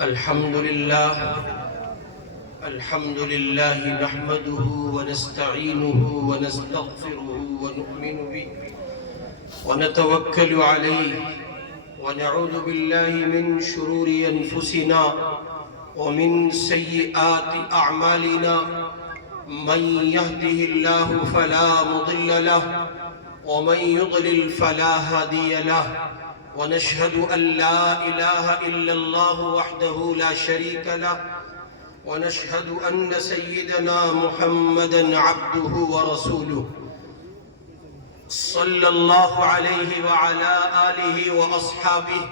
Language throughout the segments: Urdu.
الحمد لله نحمده ونستعينه ونستغفره ونؤمن به ونتوكل عليه ونعوذ بالله من شرور أنفسنا ومن سيئات أعمالنا من يهده الله فلا مضل له ومن يضلل فلا هادي له ونشهد أن لا إله إلا الله وحده لا شريك له ونشهد أن سيدنا محمدًا عبده ورسوله صلى الله عليه وعلى آله وأصحابه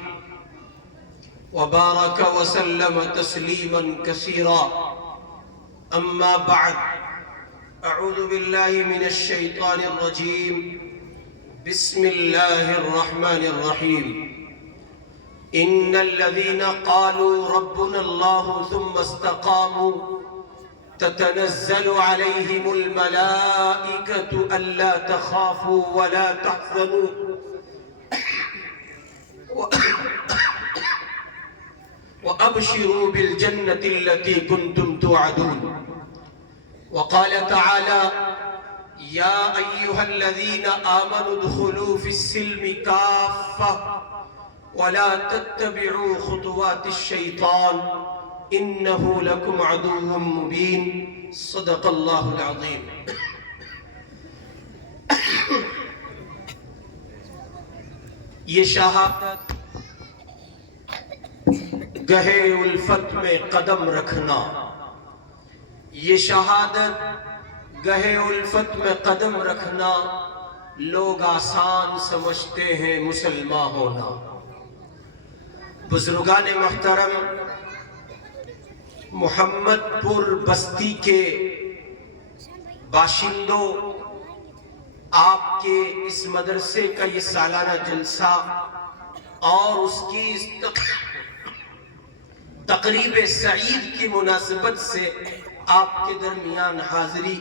وبارك وسلم تسليماً كثيرا. أما بعد، أعوذ بالله من الشيطان الرجيم. بسم الله الرحمن الرحيم. إن الذين قالوا ربنا الله ثم استقاموا تتنزل عليهم الملائكة ألا تخافوا ولا تحزنوا وأبشروا بالجنة التي كنتم توعدون. وقال تعالى: يا أيها الذين آمنوا ادخلوا في السلم كافة ولا تتبعوا خطوات الشيطان إنه لكم عدو مبين. صدق الله العظيم. یہ شہادت گہے الفت میں قدم رکھنا، یہ شہادت گہے الفت میں قدم رکھنا، لوگ آسان سمجھتے ہیں مسلمان ہونا. بزرگان محترم، محمد پور بستی کے باشندوں، آپ کے اس مدرسے کا یہ سالانہ جلسہ اور اس کی تقریب سعید کی مناسبت سے آپ کے درمیان حاضری،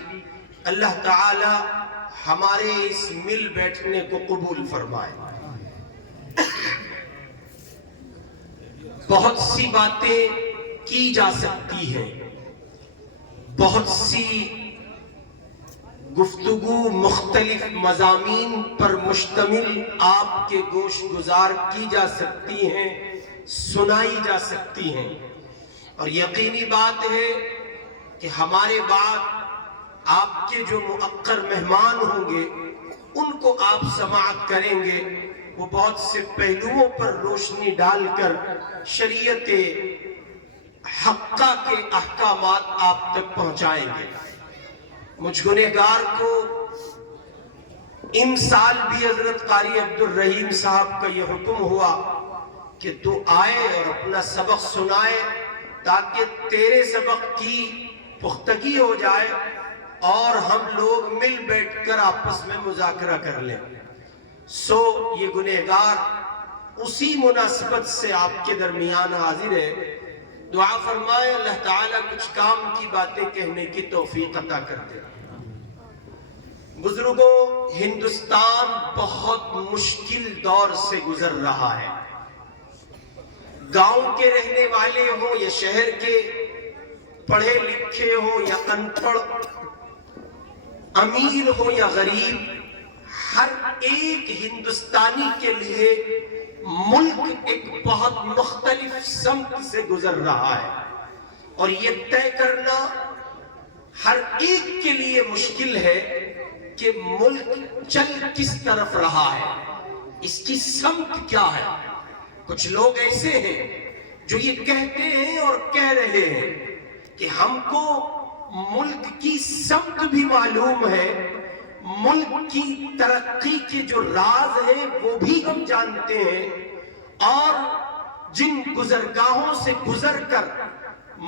اللہ تعالی ہمارے اس مل بیٹھنے کو قبول فرمائے. بہت سی باتیں کی جا سکتی ہیں، بہت سی گفتگو مختلف مضامین پر مشتمل آپ کے گوش گزار کی جا سکتی ہیں، سنائی جا سکتی ہیں، اور یقینی بات ہے کہ ہمارے بعد آپ کے جو مؤقر مہمان ہوں گے ان کو آپ سماعت کریں گے، وہ بہت سے پہلوؤں پر روشنی ڈال کر شریعت حقہ کے احکامات آپ تک پہنچائیں گے. مجھ گنہگار کو ان سال بھی حضرت قاری عبدالرحیم صاحب کا یہ حکم ہوا کہ تو آئے اور اپنا سبق سنائے تاکہ تیرے سبق کی پختگی ہو جائے اور ہم لوگ مل بیٹھ کر آپس میں مذاکرہ کر لیں. سو یہ گنہگار اسی مناسبت سے آپ کے درمیان حاضر ہے. دعا فرمائے اللہ تعالیٰ کچھ کام کی باتیں کہنے کی توفیق عطا کر دے. بزرگوں، ہندوستان بہت مشکل دور سے گزر رہا ہے. گاؤں کے رہنے والے ہوں یا شہر کے، پڑھے لکھے ہوں یا ان پڑھ، امیر ہو یا غریب، ہر ایک ہندوستانی کے لیے ملک ایک بہت مختلف سمت سے گزر رہا ہے، اور یہ طے کرنا ہر ایک کے لیے مشکل ہے کہ ملک چل کس طرف رہا ہے، اس کی سمت کیا ہے. کچھ لوگ ایسے ہیں جو یہ کہتے ہیں اور کہہ رہے ہیں کہ ہم کو ملک کی سمت بھی معلوم ہے، ملک کی ترقی کے جو راز ہیں وہ بھی ہم جانتے ہیں، اور جن گزرگاہوں سے گزر کر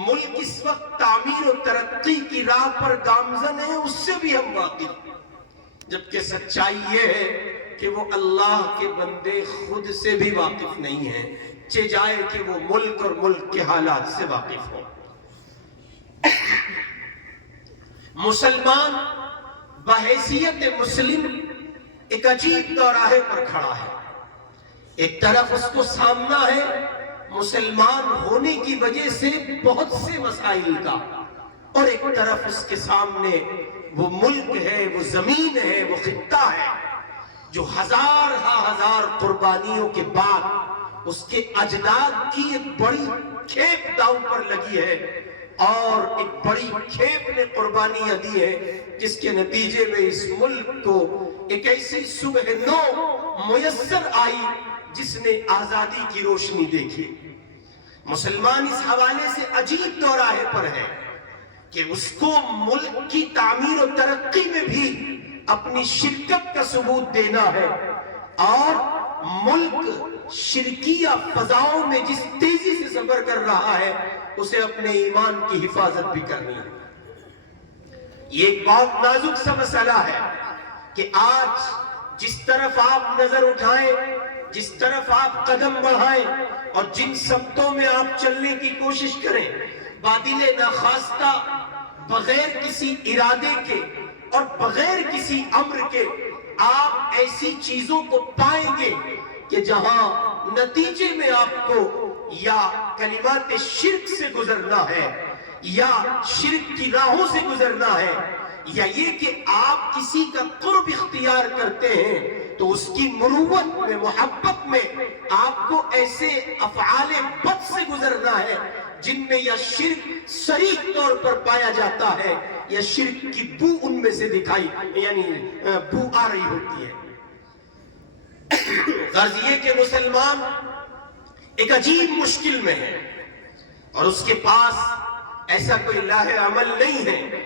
ملک اس وقت تعمیر و ترقی کی راہ پر گامزن ہے اس سے بھی ہم واقف. جبکہ سچائی یہ ہے کہ وہ اللہ کے بندے خود سے بھی واقف نہیں ہیں، چہ جائے کہ وہ ملک اور ملک کے حالات سے واقف ہوں. مسلمان بحیثیت مسلم ایک عجیب دوراہے پر کھڑا ہے، ایک طرف اس کو سامنا ہے مسلمان ہونے کی وجہ سے بہت سے مسائل کا، اور ایک طرف اس کے سامنے وہ ملک ہے، وہ زمین ہے، وہ خطہ ہے جو ہزار قربانیوں کے بعد اس کے اجداد کی ایک بڑی کھیپ داؤ پر لگی ہے، اور ایک بڑی کھیپ نے قربانیاں دی ہے، جس کے نتیجے میں اس ملک کو ایک ایسی صبح نو میسر آئی جس نے آزادی کی روشنی دیکھی۔ مسلمان اس حوالے سے عجیب دوراہے پر ہے کہ اس کو ملک کی تعمیر و ترقی میں بھی اپنی شرکت کا ثبوت دینا ہے، اور ملک شرکیہ فضاؤں میں جس تیزی سے سفر کر رہا ہے اسے اپنے ایمان کی حفاظت بھی کرنی ہے۔ یہ ایک بہت نازک سا مسئلہ ہے کہ آج جس طرف آپ نظر اٹھائیں، جس طرف آپ قدم بڑھائیں، اور جن سمتوں میں آپ چلنے کی کوشش کریں، باطل ناخواستہ بغیر کسی ارادے کے اور بغیر کسی امر کے آپ ایسی چیزوں کو پائیں گے کہ جہاں نتیجے میں آپ کو یا کلمات شرک سے گزرنا ہے، یا شرک کی راہوں سے گزرنا ہے، یا یہ کہ آپ کسی کا قرب اختیار کرتے ہیں تو اس کی مروت میں، محبت میں آپ کو ایسے افعال بد سے گزرنا ہے جن میں یا شرک صریح طور پر پایا جاتا ہے یا شرک کی بو ان میں سے دکھائی یعنی بو آ رہی ہوتی ہے۔ غرض یہ کہ مسلمان ایک عجیب مشکل میں ہے، اور اس کے پاس ایسا کوئی لاہ عمل نہیں ہے،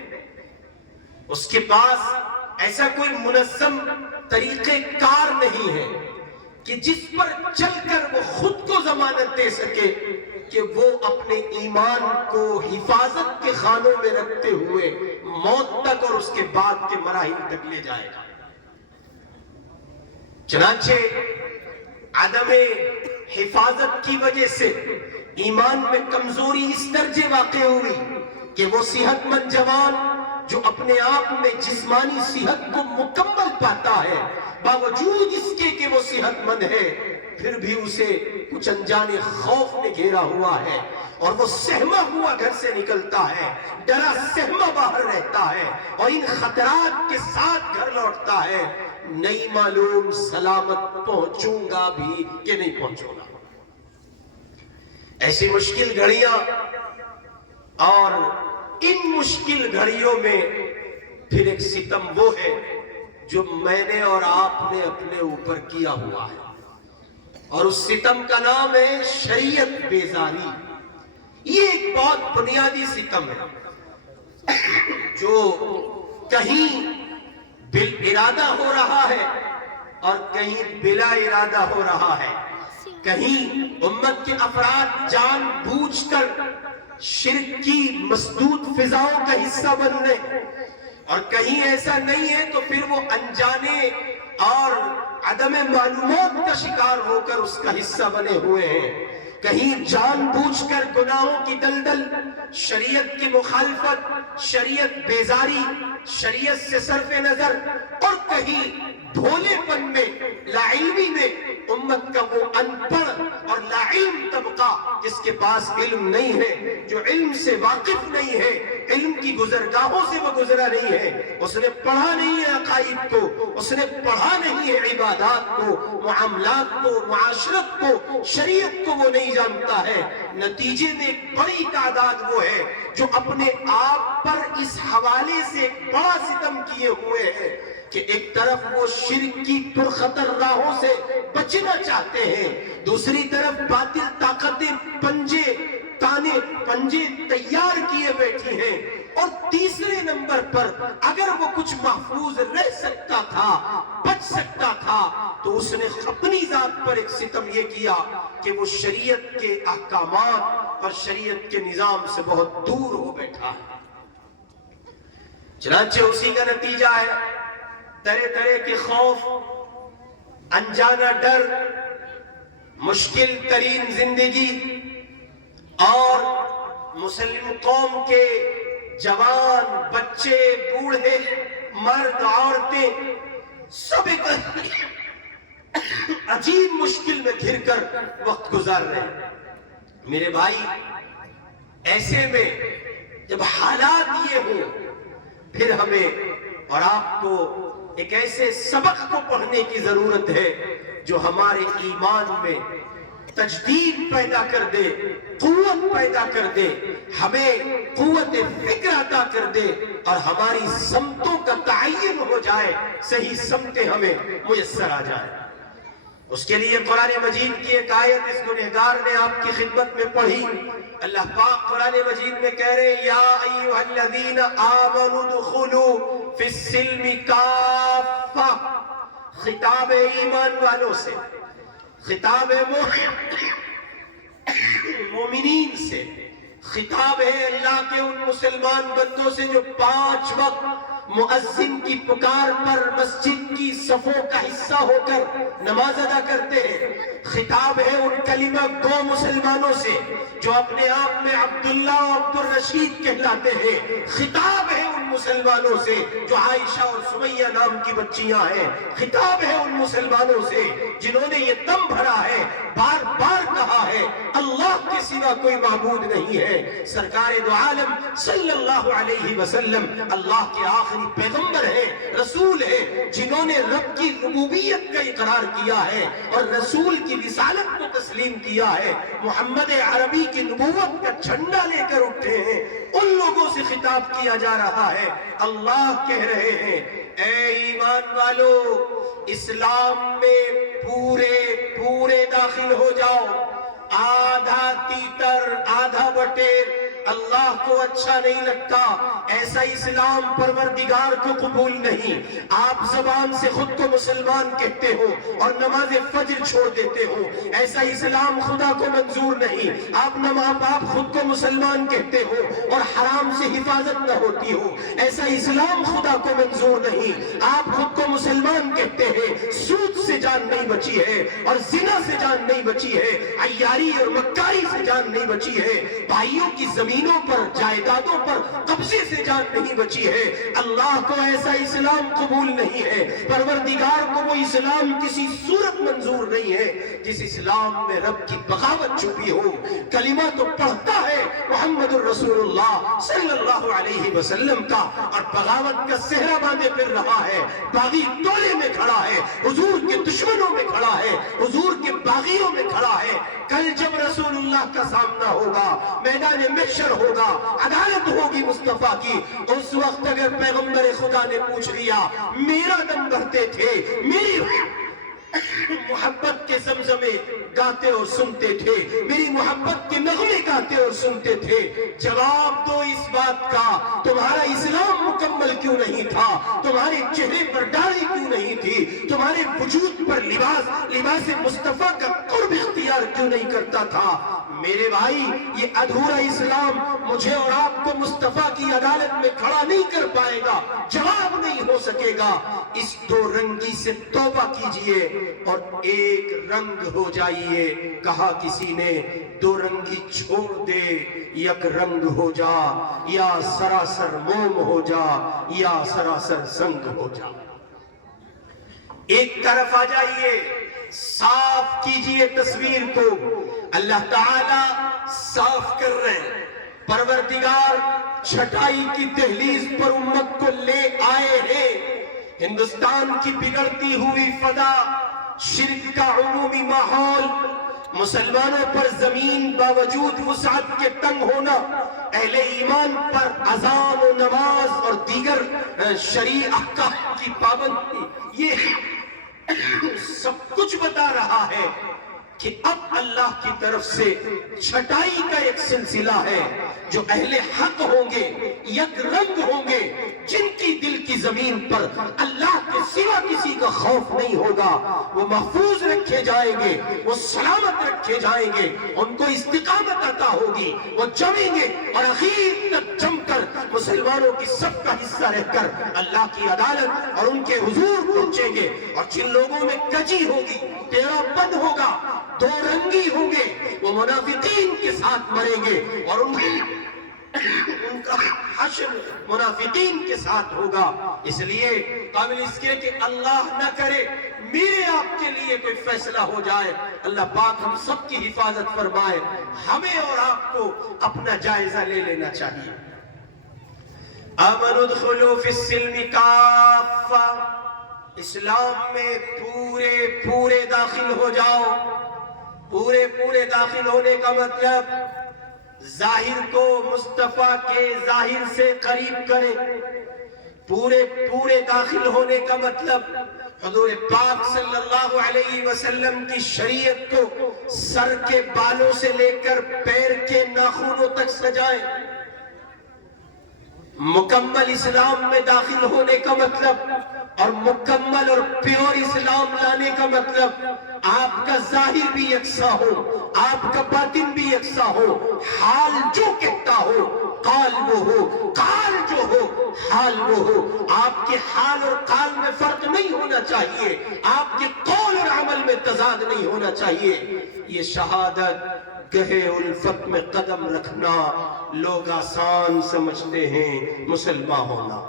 اس کے پاس ایسا کوئی منظم طریقہ کار نہیں ہے کہ جس پر چل کر وہ خود کو ضمانت دے سکے کہ وہ اپنے ایمان کو حفاظت کے خانوں میں رکھتے ہوئے موت تک اور اس کے بعد کے مراحل تک لے جائے گا۔ چنانچہ عدم حفاظت کی وجہ سے ایمان میں کمزوری اس درجے واقع ہوئی کہ وہ صحت مند جوان جو اپنے آپ میں جسمانی صحت کو مکمل پاتا ہے، باوجود اس کے کہ وہ صحت مند ہے، پھر بھی اسے کچھ انجانے خوف نے گھیرا ہوا ہے، اور وہ سہما ہوا گھر سے نکلتا ہے، ڈرا سہما باہر رہتا ہے، اور ان خطرات کے ساتھ گھر لوٹتا ہے، نہیں معلوم سلامت پہنچوں گا بھی کہ نہیں پہنچوں گا۔ ایسی مشکل گھڑیاں، اور ان مشکل گھڑیوں میں پھر ایک ستم وہ ہے جو میں نے اور آپ نے اپنے اوپر کیا ہوا ہے، اور اس ستم کا نام ہے شریعت بیزاری۔ یہ ایک بہت بنیادی ستم ہے جو کہیں بالارادہ ہو رہا ہے اور کہیں بلا ارادہ ہو رہا ہے۔ کہیں امت کے افراد جان بوجھ کر شرک کی مسدود فضاؤں کا حصہ بن رہے، اور کہیں ایسا نہیں ہے تو پھر وہ انجانے اور عدم معلومات کا شکار ہو کر اس کا حصہ بنے ہوئے ہیں۔ کہیں جان بوجھ کر گناہوں کی دلدل، شریعت کی مخالفت، شریعت بیزاری، شریعت سے صرف نظر، اور کہیں بھولے پن میں، لا علمی میں امت کا وہ ان پڑھ اور لا علم طبقہ جس کے پاس علم نہیں ہے، جو علم سے واقف نہیں ہے، علم کی گزرگاہوں سے وہ گزرا نہیں ہے، اس نے پڑھا نہیں ہے عقائد کو، اس نے پڑھا نہیں ہے عبادات کو، معاملات کو، معاشرت کو، شریعت کو وہ نہیں جانتا ہے۔ نتیجے میں ایک بڑی تعداد وہ ہے جو اپنے آپ پر اس حوالے سے ایک بڑا ستم کیے ہوئے ہیں کہ ایک طرف وہ شرک کی پرخطر راہوں سے بچنا چاہتے ہیں، دوسری طرف باطل طاقتیں پنجے تیار کیے بیٹھی ہیں، اور تیسرے نمبر پر اگر وہ کچھ محفوظ رہ سکتا تھا، بچ سکتا تھا، تو اس نے اپنی ذات پر ایک ستم یہ کیا کہ وہ شریعت کے احکامات اور شریعت کے نظام سے بہت دور ہو بیٹھا ہے۔ چنانچہ اسی کا نتیجہ ہے طرح طرح کے خوف، انجانا ڈر، مشکل ترین زندگی، اور مسلم قوم کے جوان، بچے، بوڑھے، مرد، عورتیں سب ایک عجیب مشکل میں گھر کر وقت گزار رہے ہیں۔ میرے بھائی، ایسے میں جب حالات یہ ہوں، پھر ہمیں اور آپ کو ایک ایسے سبق کو پڑھنے کی ضرورت ہے جو ہمارے ایمان میں تجدید پیدا کر دے، قوت پیدا کر دے، ہمیں قوت فکر عطا کر دے اور ہماری سمتوں کا تعین ہو جائے، صحیح سمتیں ہمیں میسر آ جائیں۔ اس کے لیے قرآن مجید کی ایک آیت اس گنہگار نے آپ کی خدمت میں پڑھی۔ اللہ پاک قرآن مجید میں کہہ رہے ہیں، یا ایھا الذین آمنوا ادخلوا فی السلم کافہ، خطاب ایمان والوں سے، خطاب مومنین سے، خطاب ہے اللہ کے ان مسلمان بندوں سے جو 5 وقت مؤذن کی پکار پر مسجد کی صفوں کا حصہ ہو کر نماز ادا کرتے ہیں۔ خطاب ہے ان کلمہ گو مسلمانوں سے جو اپنے آپ میں عبداللہ و عبد الرشید کہلاتے ہیں۔ خطاب ہے ان مسلمانوں سے جو عائشہ اور سمیہ نام کی بچیاں ہیں۔ خطاب ہے ان مسلمانوں سے جنہوں نے یہ دم بھرا ہے، بار بار کہا ہے اللہ کے سوا کوئی معبود نہیں ہے۔ سرکار دو عالم صلی اللہ علیہ وسلم اللہ کے آخری پیغمبر ہے، رسول ہے، جنہوں نے رب کی ربوبیت کا اقرار کیا ہے اور رسول کی رسالت کو تسلیم کیا ہے، محمد عربی کی نبوت کا جھنڈا لے کر اٹھے ہیں۔ ان لوگوں سے خطاب کیا جا رہا ہے۔ اللہ کہہ رہے ہیں، اے ایمان والو، اسلام میں پورے داخل ہو جاؤ۔ آدھا تیتر آدھا بٹیر اللہ کو اچھا نہیں لگتا، ایسا اسلام پروردگار کو قبول نہیں۔ آپ زبان سے خود کو مسلمان کہتے ہو اور نماز فجر چھوڑ دیتے ہو، ایسا اسلام خدا کو منظور نہیں۔ آپ خود کو مسلمان کہتے ہو اور حرام سے حفاظت نہ ہوتی ہو، ایسا اسلام خدا کو منظور نہیں۔ آپ خود کو مسلمان کہتے ہیں، سود سے جان نہیں بچی ہے اور زنا سے جان نہیں بچی ہے، عیاری اور مکاری سے جان نہیں بچی ہے، بھائیوں کی زمینوں پر جائیدادوں پر قبضے سے جان نہیں بچی ہے۔ اللہ کو ایسا اسلام قبول نہیں ہے، پروردگار کو وہ اسلام کسی صورت منظور نہیں ہے جس اسلام میں رب کی بغاوت چھپی ہو۔ کلمہ تو پڑھتا ہے محمد الرسول اللہ صلی اللہ علیہ وسلم کا اور بغاوت کا صحرا باندھے پھر رہا ہے، باغی ٹولے میں کھڑا ہے، حضور کے دشمنوں میں کھڑا ہے، حضور کے باغیوں میں کھڑا ہے۔ کل جب رسول اللہ کا سامنا ہوگا، میدان محشر ہوگا، عدالت ہوگی مصطفیٰ کی، اس وقت اگر پیغمبر خدا نے پوچھ لیا، میرا دم بھرتے تھے، میری محبت کے زمزمے گاتے اور سنتے تھے، میری محبت کے نغمے گاتے اور سنتے تھے، جواب دو اس بات کا، تمہارا اسلام مکمل کیوں نہیں تھا؟ تمہارے چہرے پر داڑھی کیوں نہیں تھی؟ تمہارے وجود پر لباس مصطفیٰ کا قرب اختیار کیوں نہیں کرتا تھا؟ میرے بھائی، یہ ادھورا اسلام مجھے اور آپ کو مصطفیٰ کی عدالت میں کھڑا نہیں کر پائے گا، جواب نہیں ہو سکے گا۔ اس دو رنگی سے توبہ کیجئے اور ایک رنگ ہو جائیے۔ کہا کسی نے، دو رنگی چھوڑ دے، یک رنگ ہو جا، یا سراسر موم ہو جا، یا سراسر زنگ ہو جا۔ ایک طرف آ جائیے، صاف کیجئے تصویر کو۔ اللہ تعالیٰ صاف کر رہے ہیں، پروردگار چھٹائی کی دہلیز پر امت کو لے آئے ہیں۔ ہندوستان کی بگڑتی ہوئی فضا، شرک کا عمومی ماحول، مسلمانوں پر زمین باوجود وسعت کے تنگ ہونا، اہل ایمان پر اذان و نماز اور دیگر شرعی احکام کی پابندی، یہ سب کچھ بتا رہا ہے کہ اب اللہ کی طرف سے چھٹائی کا ایک سلسلہ ہے۔ جو اہل حق ہوں گے، یک رنگ ہوں گے، جن کی دل کی زمین پر اللہ کے سوا کسی کا خوف نہیں ہوگا، وہ محفوظ رکھے جائیں گے، وہ سلامت رکھے جائیں گے، ان کو استقامت عطا ہوگی، وہ جمیں گے اور اخیر تک جم کر مسلمانوں کی سب کا حصہ رہ کر اللہ کی عدالت اور ان کے حضور پہنچیں گے۔ اور جن لوگوں میں کجی ہوگی، ٹیڑھا پن ہوگا، دو رنگی ہوں گے، وہ منافقین کے ساتھ مریں گے اور ان کا حشر منافقین کے ساتھ ہوگا۔ اس لیے قبل اس کے کہ اللہ نہ کرے میرے آپ کے لیے کوئی فیصلہ ہو جائے، اللہ پاک ہم سب کی حفاظت فرمائے، ہمیں اور آپ کو اپنا جائزہ لے لینا چاہیے۔ آمنوا ادخلوا فی السلم کافہ، اسلام میں پورے داخل ہو جاؤ۔ پورے داخل ہونے کا مطلب ظاہر کو مصطفیٰ کے ظاہر سے قریب کرے۔ پورے داخل ہونے کا مطلب حضور پاک صلی اللہ علیہ وسلم کی شریعت کو سر کے بالوں سے لے کر پیر کے ناخنوں تک سجائیں۔ مکمل اسلام میں داخل ہونے کا مطلب اور مکمل اور پیور اسلام لانے کا مطلب آپ کا ظاہر بھی یکساں ہو، آپ کا باطن بھی یکساں ہو، حال جو کہتا ہو قال وہ ہو، قال جو ہو حال وہ ہو۔ آپ کے حال اور قال میں فرق نہیں ہونا چاہیے، آپ کے قول اور عمل میں تضاد نہیں ہونا چاہیے۔ یہ شہادت گہے الفت میں قدم رکھنا لوگ آسان سمجھتے ہیں، مسلمان ہونا۔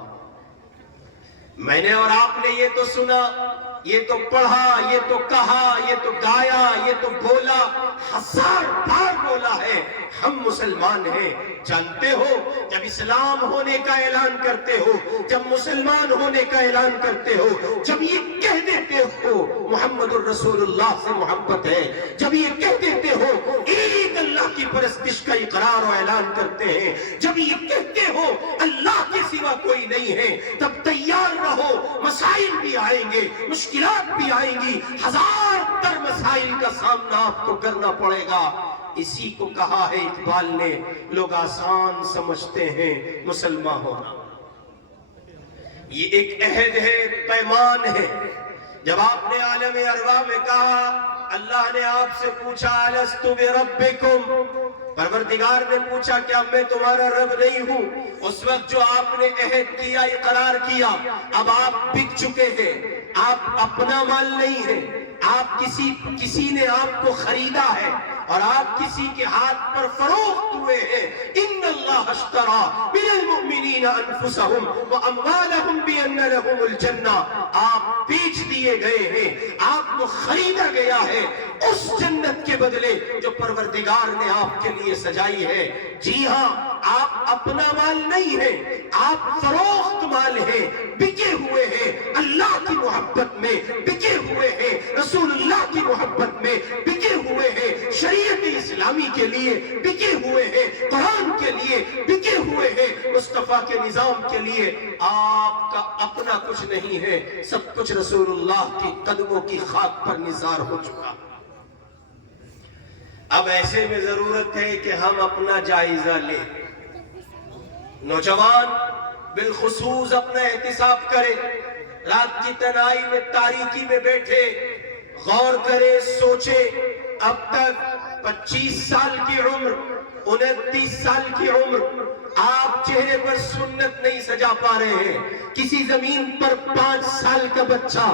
میں نے اور آپ نے یہ تو سنا، یہ تو پڑھا، یہ تو کہا، یہ تو گایا، یہ تو بولا، 1000 بار بولا ہے ہم مسلمان ہیں۔ جانتے ہو جب اسلام ہونے کا اعلان کرتے ہو، جب مسلمان ہونے کا اعلان کرتے ہو، جب یہ کہہ دیتے ہو محمد الرسول اللہ سے محبت ہے، جب یہ کہہ دیتے ہو ایک اللہ کی پرستش کا اقرار و اعلان کرتے ہیں، جب یہ کہتے ہو اللہ کے سوا کوئی نہیں ہے، تب تیار رہو، مسائل بھی آئیں گے، مشکلات بھی آئیں گی، 1000 تر مسائل کا سامنا آپ کو کرنا پڑے گا۔ اسی کو کہا ہے اقبال نے، لوگ آسان سمجھتے ہیں مسلمان ہونا۔ یہ ایک عہد ہے، پیمان ہے۔ جب آپ نے عالم ارواح میں کہا، اللہ نے آپ سے پوچھا الست بربکم، پروردگار نے پوچھا کیا میں تمہارا رب نہیں ہوں؟ اس وقت جو آپ نے عہد کیا، اقرار کیا، اب آپ بک چکے ہیں، آپ اپنا مال نہیں ہیں، آپ کسی نے آپ کو خریدا ہے اور آپ کسی کے ہاتھ پر فروخت ہوئے ہیں۔ ان اللہ اشترى من المؤمنین انفسهم واموالهم بان لهم الجنہ، آپ بیچ دیے گئے ہیں، آپ کو خریدا گیا ہے اس جنت کے بدلے جو پروردگار نے آپ کے لیے سجائی ہے۔ جی ہاں، آپ اپنا مال نہیں ہیں، آپ فروخت مال ہیں، بکے ہوئے ہیں، اللہ کی محبت میں بکے ہوئے ہیں، رسول اللہ کی محبت میں بکے ہوئے ہیں، شریعت اسلامی کے لیے بکے ہوئے ہیں، قرآن کے لیے بکے ہوئے ہیں، مصطفیٰ کے نظام کے لیے۔ آپ کا اپنا کچھ نہیں ہے، سب کچھ رسول اللہ کی قدموں کی خاک پر نثار ہو چکا۔ اب ایسے میں ضرورت ہے کہ ہم اپنا جائزہ لیں، نوجوان بالخصوص اپنا احتساب کرے، رات کی تنہائی میں تاریکی میں بیٹھے غور کرے، سوچے، اب تک 25 سال کی عمر، 29 سال کی عمر، آپ چہرے پر سنت نہیں سجا پا رہے ہیں۔ کسی زمین پر 5 سال کا بچہ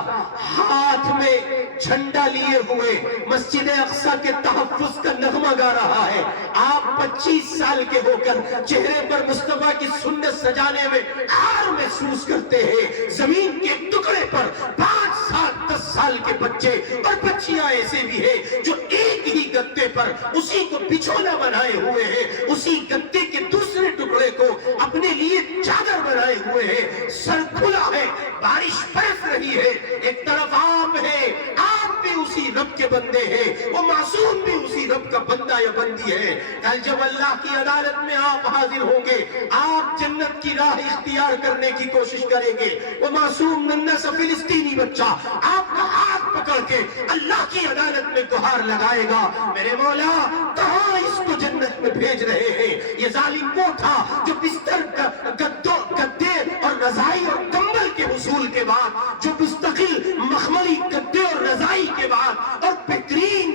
ہاتھ میں جھنڈا لیے ہوئے مسجد اقصی کے تحفظ کا نغمہ گا رہا ہے، آپ 25 سال کے ہو کر چہرے پر مصطفیٰ کی سنت سجانے میں عار محسوس کرتے ہیں۔ زمین کے ٹکڑے پر 5 سال 10 سال کے بچے اور بچیاں ایسے بھی ہیں جو ایک ہی گدے پر اسی کو بچھونا بنائے ہوئے ہیں، اسی گدے کے دوسرے ٹکڑے کو اپنے لیے چادر بنائے ہوئے ہیں، سر کھلا ہے، بارش برس رہی ہے، ایک طرف آپ ہیں، آپ بھی اسی رب کے بندے ہیں، وہ معصوم بھی اسی رب کا بندہ یا بندی ہے۔ کل جب اللہ کی عدالت میں آپ حاضر ہوں گے، آپ جنت کی راہ اختیار کرنے کی کوشش کریں گے، وہ معصوم ننھا سا فلسطینی بچہ آپ کا ہاتھ پکڑ کے اللہ کی عدالت میں گہار لگائے گا، میرے مولا کہاں اس کو جنت میں بھیج رہے ہیں؟ یہ ظالم وہ تھا جو بستر گدے اور رضائی اور کمبل کے حصول کے بعد، جو مستقل مخملی گدے اور رضائی کے بعد اور بہترین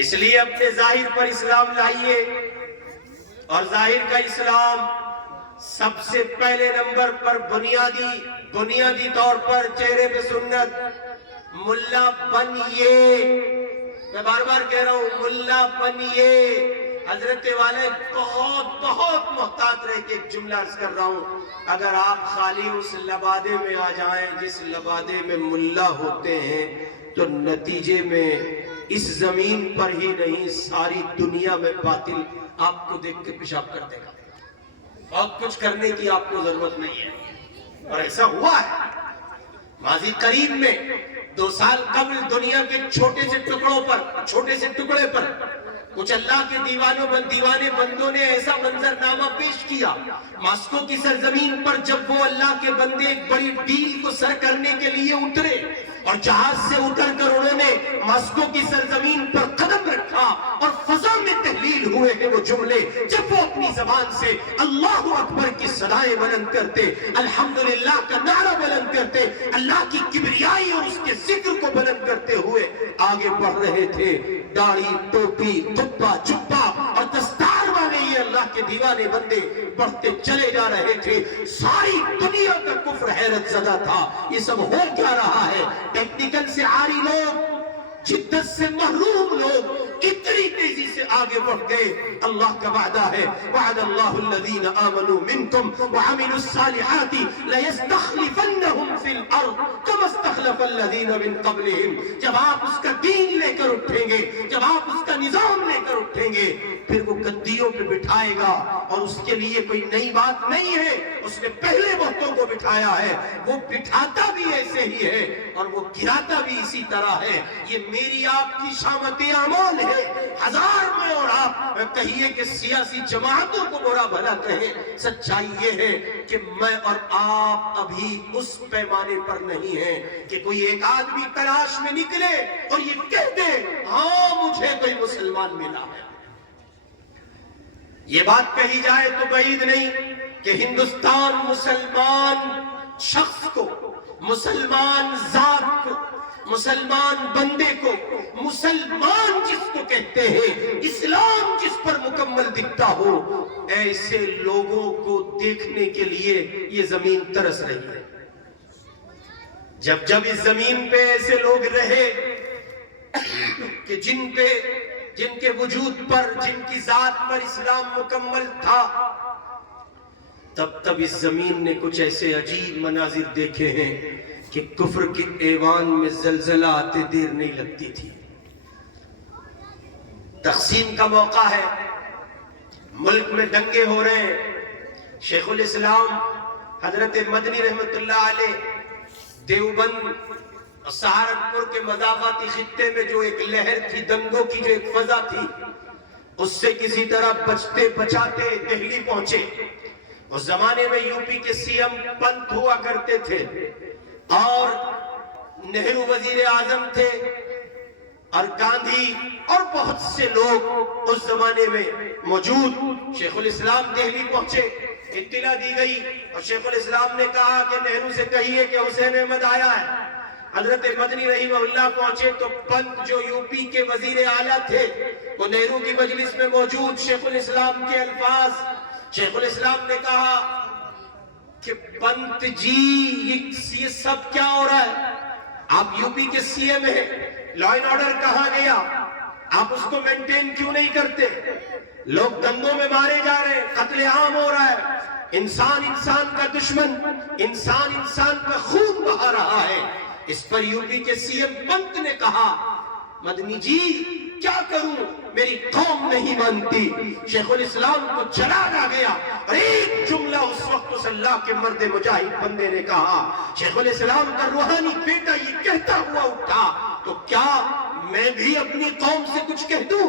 اس لیے اپنے ظاہر پر اسلام لائیے، اور ظاہر کا اسلام سب سے پہلے نمبر پر بنیادی طور پر چہرے پہ سنت، ملا بنیے، میں بار بار کہہ رہا ہوں ملا بنیے۔ حضرت والے بہت محتاط رہ کے ایک جملہ عرض کر رہا ہوں، اگر آپ خالی اس لبادے میں آ جائیں جس لبادے میں ملا ہوتے ہیں تو نتیجے میں اس زمین پر ہی نہیں ساری دنیا میں باطل آپ کو دیکھ کے پیشاب کر دے گا۔ بہت کچھ کرنے کی آپ کو ضرورت نہیں ہے، اور ایسا ہوا ہے ماضی قریب میں۔ 2 سال قبل دنیا کے چھوٹے سے ٹکڑے پر کچھ اللہ کے دیوانے بندوں نے ایسا منظرنامہ پیش کیا، ماسکو کی سرزمین پر جب وہ اللہ کے بندے ایک بڑی ڈیل کو سر کرنے کے لیے اترے اور جہاز سے اتر کر انہوں نے ماسکو کی سرزمین پر قدم رکھا اور فضا میں تحلیل ہوئے ہیں وہ جملے، جب وہ اپنی زبان سے اللہ اکبر کی صدائیں بلند کرتے، الحمدللہ کا نعرہ بلند کرتے، اللہ کی کبریائی اور اس کے ذکر کو بلند کرتے ہوئے آگے بڑھ رہے تھے، داڑھی ٹوپی جبہ اور دستار والے یہ اللہ کے دیوانے بندے بڑھتے چلے جا رہے تھے۔ ساری دنیا کا کفر حیرت زدہ تھا، یہ سب ہو کیا رہا ہے؟ ٹیکنیکل سے عاری لوگ، جدت سے محروم لوگ کتنی تیزی سے آگے بڑھ گئے۔ اللہ کا وعدہ ہے، وعد اللہ الذین آمنوا منکم وعملوا الصالحات لیستخلفنہم فی الارض کما استخلف الذین من قبلہم۔ جب آپ اس کا دین لے کر اٹھیں گے، جب آپ اس کا نظام لے کر اٹھیں گے، پھر وہ گدیوں پہ بٹھائے گا، اور اس کے لیے کوئی نئی بات نہیں ہے، اس نے پہلے وقتوں کو بٹھایا ہے، وہ بٹھاتا بھی ایسے ہی ہے اور وہ گراتا بھی اسی طرح ہے۔ یہ میری آپ کی شامت اعمال ہے۔ ہزار میں اور آپ کہیے کہ سیاسی جماعتوں کو برا بھلا کہیں، سچائی یہ ہے کہ میں اور آپ ابھی اس پیمانے پر نہیں ہیں کہ کوئی ایک آدمی تلاش میں نکلے اور یہ کہہ دے ہاں مجھے کوئی مسلمان ملا ہے۔ یہ بات کہی جائے تو بعید نہیں کہ ہندوستان مسلمان شخص کو، مسلمان ذات کو، مسلمان بندے کو، مسلمان جس کو کہتے ہیں، اسلام جس پر مکمل دکھتا ہو، ایسے لوگوں کو دیکھنے کے لیے یہ زمین ترس رہی ہے۔ جب اس زمین پہ ایسے لوگ رہے کہ جن کے وجود پر، جن کی ذات پر اسلام مکمل تھا، تب اس زمین نے کچھ ایسے عجیب مناظر دیکھے ہیں کہ کفر کے ایوان میں زلزلہ آتے دیر نہیں لگتی تھی۔ تقسیم کا موقع ہے، ملک میں دنگے ہو رہے ہیں۔ شیخ الاسلام حضرت مدنی رحمت اللہ علیہ دیوبند اور سہارنپور کے مضافاتی خطے میں جو ایک لہر تھی، دنگوں کی جو ایک فضا تھی، اس سے کسی طرح بچتے بچاتے دہلی پہنچے۔ اس زمانے میں یو پی کے سی ایم پنت ہوا کرتے تھے، اور نہرو وزیر اعظم تھے، اور گاندھی اور بہت سے لوگ اس زمانے میں موجود۔ شیخ الاسلام دہلی پہنچے، اطلاع دی گئی، اور شیخ الاسلام نے کہا کہ نہرو سے کہیے کہ حسین احمد آیا ہے۔ حضرت مدنی رحمہ اللہ پہنچے تو پنت جو یو پی کے وزیر اعلیٰ تھے وہ نہرو کی مجلس میں موجود۔ شیخ الاسلام کے الفاظ، شیخ الاسلام نے کہا کہ پنت جی یہ سب کیا ہو رہا ہے؟ آپ یو پی کے سی ایم ہیں، لا اینڈ آرڈر کہا گیا، آپ اس کو مینٹین کیوں نہیں کرتے؟ لوگ دنگوں میں مارے جا رہے ہیں، قتل عام ہو رہا ہے، انسان کا دشمن، انسان کا خون بہا رہا ہے۔ اس پر یو پی کے سی ایم پنت نے کہا مدنی جی کیا کروں، میری قوم نہیں مانتی۔ شیخ الاسلام کو جلال آ گیا، اور ایک جملہ اس وقت اس اللہ کے مرد مجاہد بندے نے کہا۔ شیخ الاسلام کا روحانی بیٹا یہ کہتا ہوا اٹھا، تو کیا میں بھی اپنی قوم سے کچھ کہہ دوں؟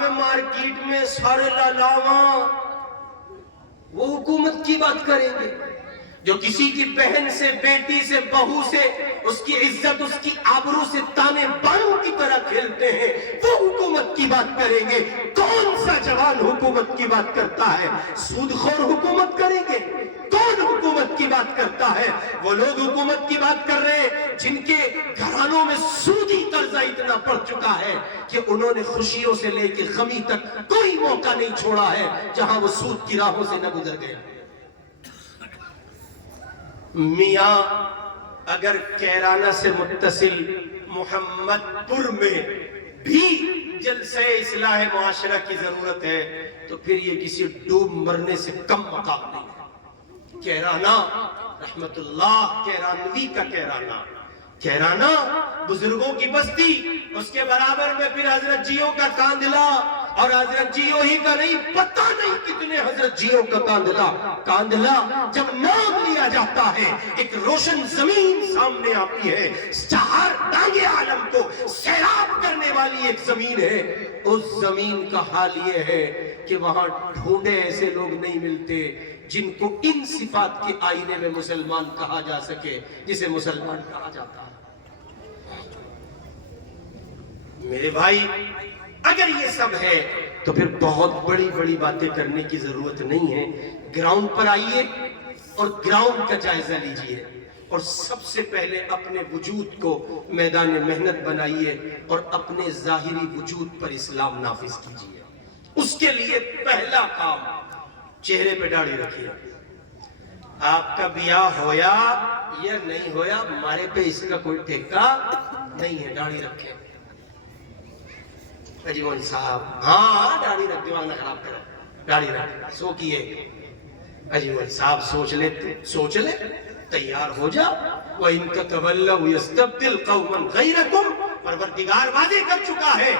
میں مارکیٹ میں سارے لالاواں، وہ حکومت کی بات کریں گے؟ جو کسی کی بہن سے، بیٹی سے، بہو سے، اس کی عزت، اس کی آبرو سے تانے بانوں کی طرح کھیلتے ہیں، وہ حکومت کی بات کریں گے؟ کون سا جوان حکومت کی بات کرتا ہے؟ سود خور حکومت کریں گے؟ کون حکومت کی بات کرتا ہے؟ وہ لوگ حکومت کی بات کر رہے ہیں جن کے گھرانوں میں سودی قرضہ اتنا پڑ چکا ہے کہ انہوں نے خوشیوں سے لے کے غمی تک کوئی موقع نہیں چھوڑا ہے جہاں وہ سود کی راہوں سے نہ گزر گئے۔ میاں اگر کیرانہ سے متصل محمد پور میں بھی جلسہ اصلاح معاشرہ کی ضرورت ہے تو پھر یہ کسی ڈوب مرنے سے کم مقام نہیں ہے۔ کیرانہ رحمت اللہ کیرانوی کا کیرانہ بزرگوں کی بستی، اس کے برابر میں پھر حضرت جیوں کا کاندھلا، اور حضرت جیوں ہی کا نہیں، پتہ نہیں کتنے حضرت جیوں کا کاندھلا جب نام لیا جاتا ہے ایک روشن زمین سامنے آتی ہے، چہار ٹانگے عالم کو سیراب کرنے والی ایک زمین ہے۔ اس زمین کا حال یہ ہے کہ وہاں ڈھونڈے ایسے لوگ نہیں ملتے جن کو ان صفات کے آئینے میں مسلمان کہا جا سکے جسے مسلمان کہا جاتا ہے۔ میرے بھائی اگر یہ سب ہے تو پھر بہت بڑی بڑی باتیں کرنے کی ضرورت نہیں ہے۔ گراؤنڈ پر آئیے اور گراؤنڈ کا جائزہ لیجئے، اور سب سے پہلے اپنے وجود کو میدان محنت بنائیے اور اپنے ظاہری وجود پر اسلام نافذ کیجئے۔ اس کے لیے پہلا کام، چہرے پہ داڑھی رکھیے۔ آپ کا بیاہ ہویا یا نہیں ہویا ہمارے پہ اس کا کوئی ٹھیکہ نہیں ہے، داڑھی رکھیں۔ اجیون صاحب ہاں داڑھی رکھ، دماغ نہ خراب کرو، داڑھی رکھ، سو کیے۔ اجیون صاحب سوچ لے تیار ہو جا۔ وَإِن تَتَوَلَّوْا يَسْتَبْدِلْ قَوْمًا غَيْرَكُمْ، پروردگار وعدے کر چکا ہے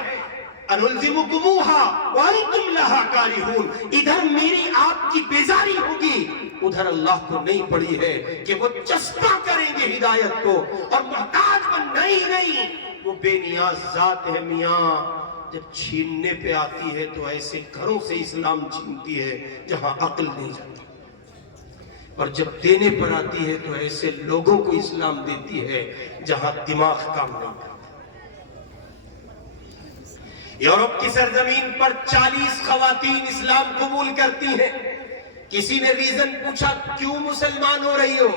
أَنُلْزِمُكُمُوهَا وَأَنْتُمْ لَهَا كَارِهُونَ، ادھر میری آپ کی بیزاری ہوگی، ادھر اللہ کو نہیں پڑی ہے کہ وہ چسپاں کریں گے ہدایت کو، اور محتاج بننا ہی نہیں، وہ بے نیاز ذات ہے میاں۔ جب چھیننے پہ آتی ہے تو ایسے گھروں سے اسلام چھینتی ہے جہاں عقل نہیں جاتی، اور جب دینے پر آتی ہے تو ایسے لوگوں کو اسلام دیتی ہے جہاں دماغ کام نہیں کرتا۔ یورپ کی سرزمین پر 40 خواتین اسلام قبول کرتی ہیں۔ کسی نے ریزن پوچھا کیوں مسلمان ہو رہی ہو؟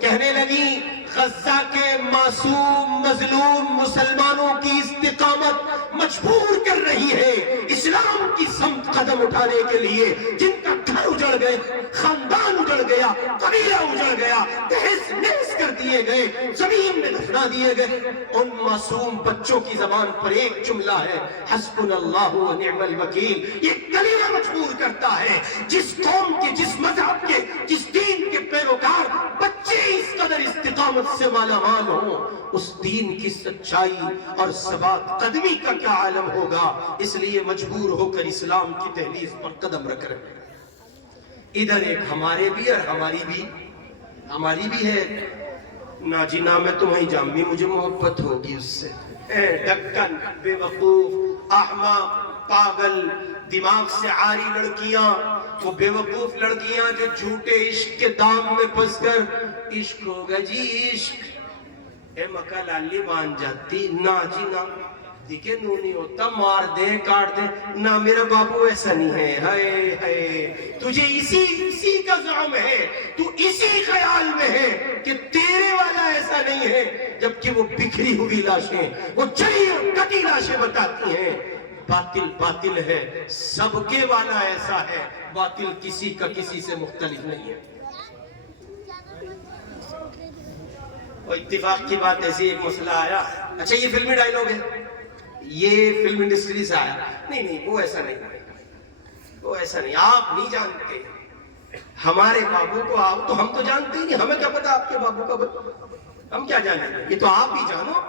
کہنے لگی غزہ کے معصوم مظلوم مسلمانوں کی استقامت مجبور کر رہی ہے اسلام کی سمت قدم اٹھانے کے لیے، جن کا گھر اجڑ گئے، خاندان اجڑ گیا، قبیلہ اجڑ گیا، تہس نہس کر دیے گئے، زمین میں دفنا دیے گئے، ان معصوم بچوں کی زبان پر ایک جملہ ہے حسبنا اللہ و نعم الوکیل۔ یہ کلمہ مجبور کرتا ہے جس قوم کے، جس مذہب کے، جس دین کے پیروکار بچے اس قدر استقامت سے مالا مال ہوں، اس دین کی سچائی اور ثبات قدمی کا کیا عالم ہوگا۔ اس لیے مجبور ہو کر اسلام کی دہلیز پر قدم رکھ رہے ہیں۔ ادھر ایک ہمارے بھی اور ہماری بھی ہے، ناجی نام ہے تمہیں جامی، مجھے محبت ہوگی اس سے، ڈکن، بے وقوف، احمق، پاگل، دماغ سے عاری لڑکیاں، وہ بے وقوف لڑکیاں جو جھوٹے عشق کے دام میں پھنس کر عشق ہوگا جی عشق، اے مکہ لالی مان جاتی، نا جی نا دیکھے نو نہیں ہوتا، مار دے کاٹ دے، نہ میرا بابو ایسا نہیں ہے، ہائے ہائے تجھے اسی کا زعم ہے، تو اسی خیال میں ہے کہ تیرے والا ایسا نہیں ہے، جبکہ وہ بکھری ہوئی لاشیں، وہ جلی اور کٹی لاشیں بتاتی ہیں۔ باطل ہے، سب کے والا ایسا ہے، باطل کسی کا کسی سے مختلف نہیں ہے۔ اور اتفاق کی بات ایسی ایک مسئلہ آیا، اچھا یہ فلمی ڈائلوگ ہے، یہ فلم انڈسٹری سے آیا، نہیں وہ ایسا نہیں، وہ ایسا نہیں، آپ نہیں جانتے ہمارے بابو کو، آپ تو ہم تو جانتے ہی نہیں، ہمیں کیا پتا آپ کے بابو کا، ہم کیا جانیں، یہ تو آپ ہی جانو۔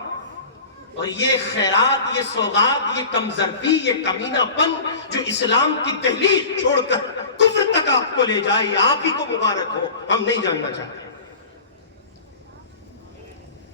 اور یہ خیرات، یہ سوغات، یہ کمزرفی، یہ کمینہ پن جو اسلام کی دہلیز چھوڑ کر کفر تک آپ کو لے جائے، آپ ہی کو مبارک ہو، ہم نہیں جاننا چاہتے۔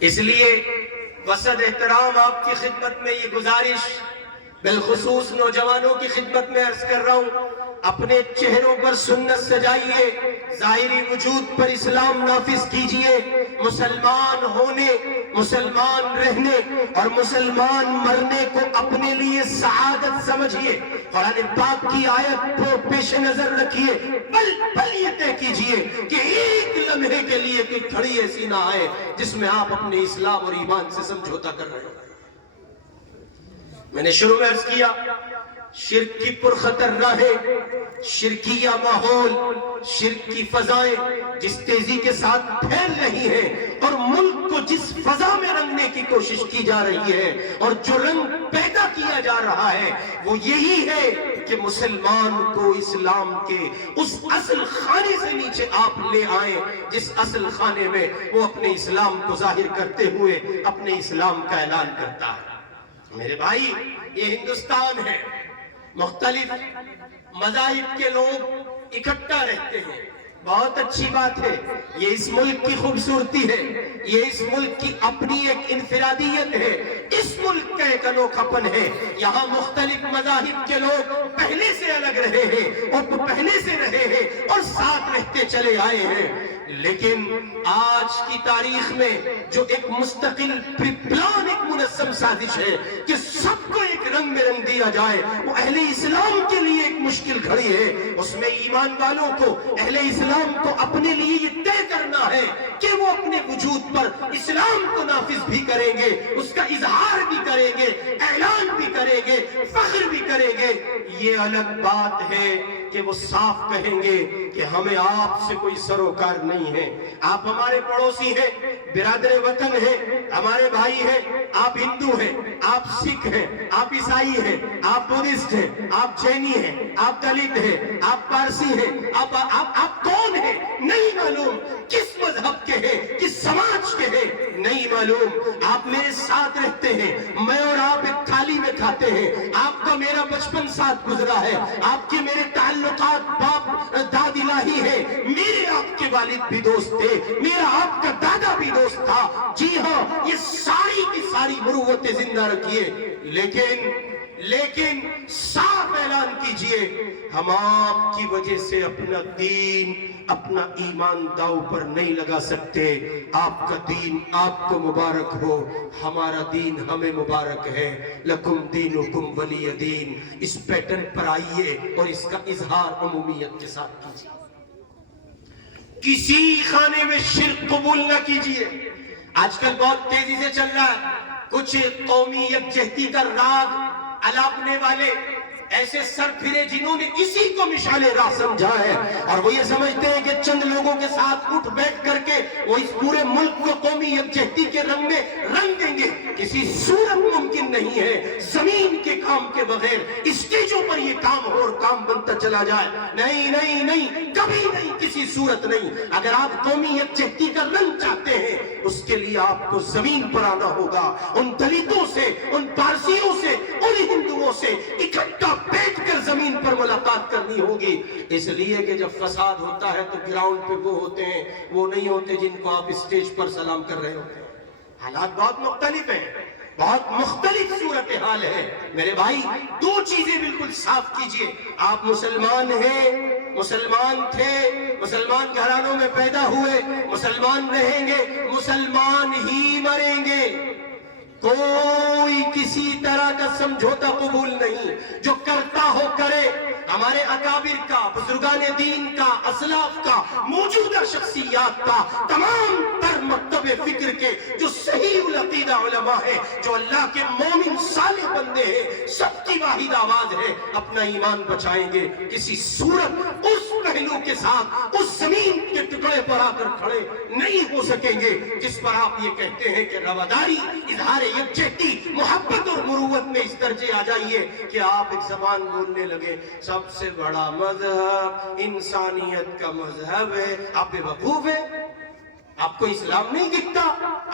اس لیے وسعت احترام آپ کی خدمت میں یہ گزارش بالخصوص نوجوانوں کی خدمت میں عرض کر رہا ہوں، اپنے چہروں پر سنت سجائیے، ظاہری وجود پر اسلام نافذ کیجئے، مسلمان ہونے، مسلمان رہنے اور مسلمان مرنے کو اپنے لیے سعادت سمجھیے۔ قرآن پاک کی آیت کو پیش نظر رکھیے، پل پل یہ طے کیجئے کہ ایک لمحے کے لیے کوئی گھڑی ایسی نہ آئے جس میں آپ اپنے اسلام اور ایمان سے سمجھوتا کر رہے ہیں۔ میں نے شروع میں عرض کیا، شرک کی پرخطر راہیں، شرکیہ ماحول، شرک کی فضائیں جس تیزی کے ساتھ پھیل رہی ہیں اور ملک کو جس فضا میں رنگنے کی کوشش کی جا رہی ہے اور جو رنگ پیدا کیا جا رہا ہے وہ یہی ہے کہ مسلمان کو اسلام کے اس اصل خانے سے نیچے آپ لے آئیں جس اصل خانے میں وہ اپنے اسلام کو ظاہر کرتے ہوئے اپنے اسلام کا اعلان کرتا ہے۔ میرے بھائی، یہ ہندوستان ہے، مختلف مذاہب کے لوگ اکٹھا رہتے ہیں، بہت اچھی بات ہے، یہ اس ملک کی خوبصورتی ہے، یہ اس ملک کی اپنی ایک انفرادیت ہے، اس ملک کا ایک انوکھا پن ہے۔ یہاں مختلف مذاہب کے لوگ پہلے سے الگ رہے ہیں اور پہلے سے رہے ہیں اور ساتھ رہتے چلے آئے ہیں، لیکن آج کی تاریخ میں جو ایک مستقل پلان، ایک منظم سازش ہے کہ سب کو ایک رنگ میں رنگ دیا جائے، وہ اہل اسلام کے لیے ایک مشکل گھڑی ہے۔ اس میں ایمان والوں کو، اہل اسلام کو اپنے لیے یہ طے کرنا ہے کہ وہ اپنے وجود پر اسلام کو نافذ بھی کریں گے، اس کا اظہار بھی کریں گے، اعلان بھی کریں گے، فخر بھی کریں گے۔ یہ الگ بات ہے کہ وہ صاف کہیں گے کہ ہمیں آپ سے کوئی سروکار نہیں ہے، آپ ہمارے پڑوسی ہیں، برادر وطن ہیں، ہمارے بھائی ہیں، آپ ہندو ہیں، آپ سکھ ہیں، آپ عیسائی ہیں، آپ بدھسٹ ہیں، آپ جینی ہیں، آپ دلت ہیں، آپ پارسی ہیں، آپ کون ہیں نہیں معلوم، کس مذہب کے ہیں، کس سماج کے ہیں نہیں معلوم، آپ میرے ساتھ رہتے ہیں، میں اور آپ ایک تھالی میں کھاتے ہیں، آپ کا میرا بچپن ساتھ گزرا ہے، آپ کے میرے تعلقات باپ داد الہی ہیں، میرے آپ کے والد بھی دوست تھے، میرا آپ کا دادا بھی دوست تھا، جی ہاں، یہ ساری کی ساری مروتیں زندہ رکھیے، لیکن صاف اعلان کیجئے، ہم آپ کی وجہ سے اپنا دین، اپنا ایمان داؤ پر نہیں لگا سکتے، آپ کا دین آپ کو مبارک ہو، ہمارا دین ہمیں مبارک ہے، لکم دینکم ولی دین۔ اس پیٹرن پر آئیے اور اس کا اظہار عمومیت کے ساتھ کیجئے، کسی خانے میں شرک قبول نہ کیجئے۔ آج کل بہت تیزی سے چل رہا ہے، کچھ قومی یکجہتی کا راگ الاپنے والے ایسے سر پھرے جنہوں نے اسی کو مشعل راہ سمجھا ہے، اور وہ یہ سمجھتے ہیں کہ چند لوگوں کے ساتھ اٹھ بیٹھ کر کے وہ اس پورے ملک کو قومی یکجہتی کے رنگ میں رنگ دیں گے۔ کسی صورت ممکن نہیں ہے، زمین کے کام کے بغیر اسٹیجوں پر یہ کام ہو اور کام بنتا چلا جائے، نہیں نہیں نہیں، کبھی نہیں، کسی صورت نہیں۔ اگر آپ قومی یکجہتی کا رنگ چاہتے ہیں، اس کے لیے آپ کو زمین پر آنا ہوگا، ان دلتوں سے، ان پارسیوں سے، ان ہندوؤں سے اکٹھا بیٹھ کر زمین پر ملاقات کرنی ہوگی۔ اس لیے کہ جب فساد ہوتا ہے تو گراؤنڈ پہ وہ ہوتے ہیں، وہ نہیں ہوتے جن کو آپ اسٹیج پر سلام کر رہے ہوتے ہیں۔ حالات بہت مختلف ہیں، بہت مختلف صورتحال ہے۔ میرے بھائی، دو چیزیں بالکل صاف کیجئے، آپ مسلمان ہیں، مسلمان تھے، مسلمان گھرانوں میں پیدا ہوئے، مسلمان رہیں گے، مسلمان ہی مریں گے، کوئی کسی طرح کا سمجھوتا قبول نہیں، جو کرتا ہو کرے۔ ہمارے اکابر کا، بزرگان دین کا، اسلاف کا، موجودہ شخصیات کا، تمام تر مکتب فکر کے جو صحیح العقیدہ علماء ہیں، جو اللہ کے مومن صالح بندے ہیں، سب کی واحد آواز ہے، اپنا ایمان بچائیں گے، کسی صورت اس پہلو کے ساتھ اس زمین کے ٹکڑے پر آ کر کھڑے نہیں ہو سکیں گے جس پر آپ یہ کہتے ہیں کہ رواداری، اظہار یکجہتی، محبت اور مروت میں اس درجے آ جائیے کہ آپ ایک زبان بولنے لگے، سب سے بڑا مذہب انسانیت کا مذہب ہے، آپ بے وقوف ہیں۔ آپ کو اسلام نہیں دکھتا،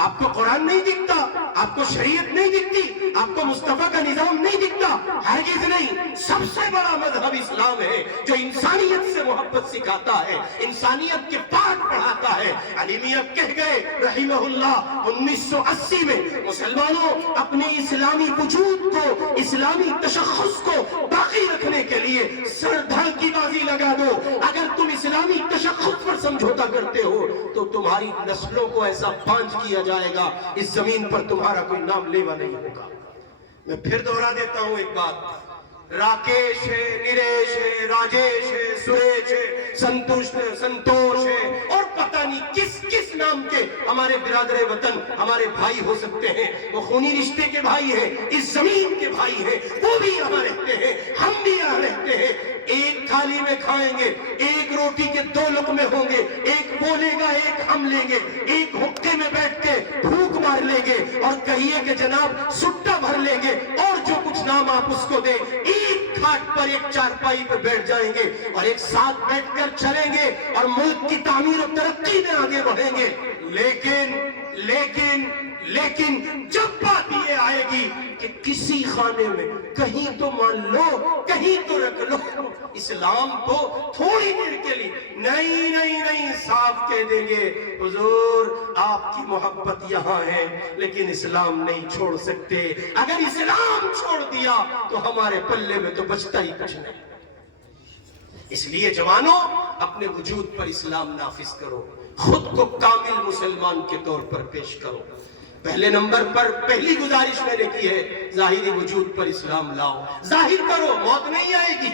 آپ کو قرآن نہیں دکھتا، آپ کو شریعت نہیں دکھتی، آپ کو مصطفیٰ کا نظام نہیں دکھتا؟ ہرگز نہیں۔ سب سے بڑا مذہب اسلام ہے جو انسانیت سے محبت سکھاتا ہے، انسانیت کے پاک پڑھاتا ہے۔ علی میاں کہہ گئے رحمہ اللہ 1980 میں، مسلمانوں اپنے اسلامی وجود کو، اسلامی تشخص کو باقی رکھنے کے لیے سر دھڑ کی بازی لگا دو۔ اگر تم اسلامی تشخص پر سمجھوتا کرتے ہو تو تمہاری نسلوں کو ایسا پانچ کیا جائے گا، اس زمین پر تمہارا کوئی نام لیوا نہیں ہوگا۔ میں پھر دوہرا دیتا ہوں ایک بات، راکیش ہے، نریش ہے، راجیش ہے، سریش ہے، سنتوش ہے، اور پتہ نہیں کس کس نام کے ہمارے برادر وطن ہمارے بھائی ہو سکتے ہیں۔ وہ خونی رشتے کے بھائی ہیں، اس زمین کے بھائی ہیں، وہ بھی یہاں رہتے ہیں، ہم بھی یہاں رہتے ہیں۔ ایک تھالی میں کھائیں گے، ایک روٹی کے دو لقمے ہوں گے، ایک بولے گا ایک ہم لیں گے، ایک حقے میں بیٹھ کے بھوک مار لیں گے اور کہیے کہ جناب سٹا بھر لیں گے، اور جو کچھ نام آپ اس کو دیں، ایک کھاٹ پر ایک چارپائی پہ بیٹھ جائیں گے اور ایک ساتھ بیٹھ کر چلیں گے اور ملک کی تعمیر و ترقی میں آگے بڑھیں گے۔ لیکن جب بات یہ آئے گی کہ کسی خانے میں کہیں تو مان لو، کہیں تو رکھ لو، اسلام کو تھوڑی دیر کے لیے نہیں صاف کہہ دیں گے حضور آپ کی محبت یہاں ہے لیکن اسلام نہیں چھوڑ سکتے۔ اگر اسلام چھوڑ دیا تو ہمارے پلے میں تو بچتا ہی کچھ نہیں۔ اس لیے جوانوں اپنے وجود پر اسلام نافذ کرو، خود کو کامل مسلمان کے طور پر پیش کرو۔ پہلے نمبر پر پہلی گزارش میں نے کی ہے، ظاہری وجود پر اسلام لاؤ، ظاہر کرو، موت نہیں آئے گی،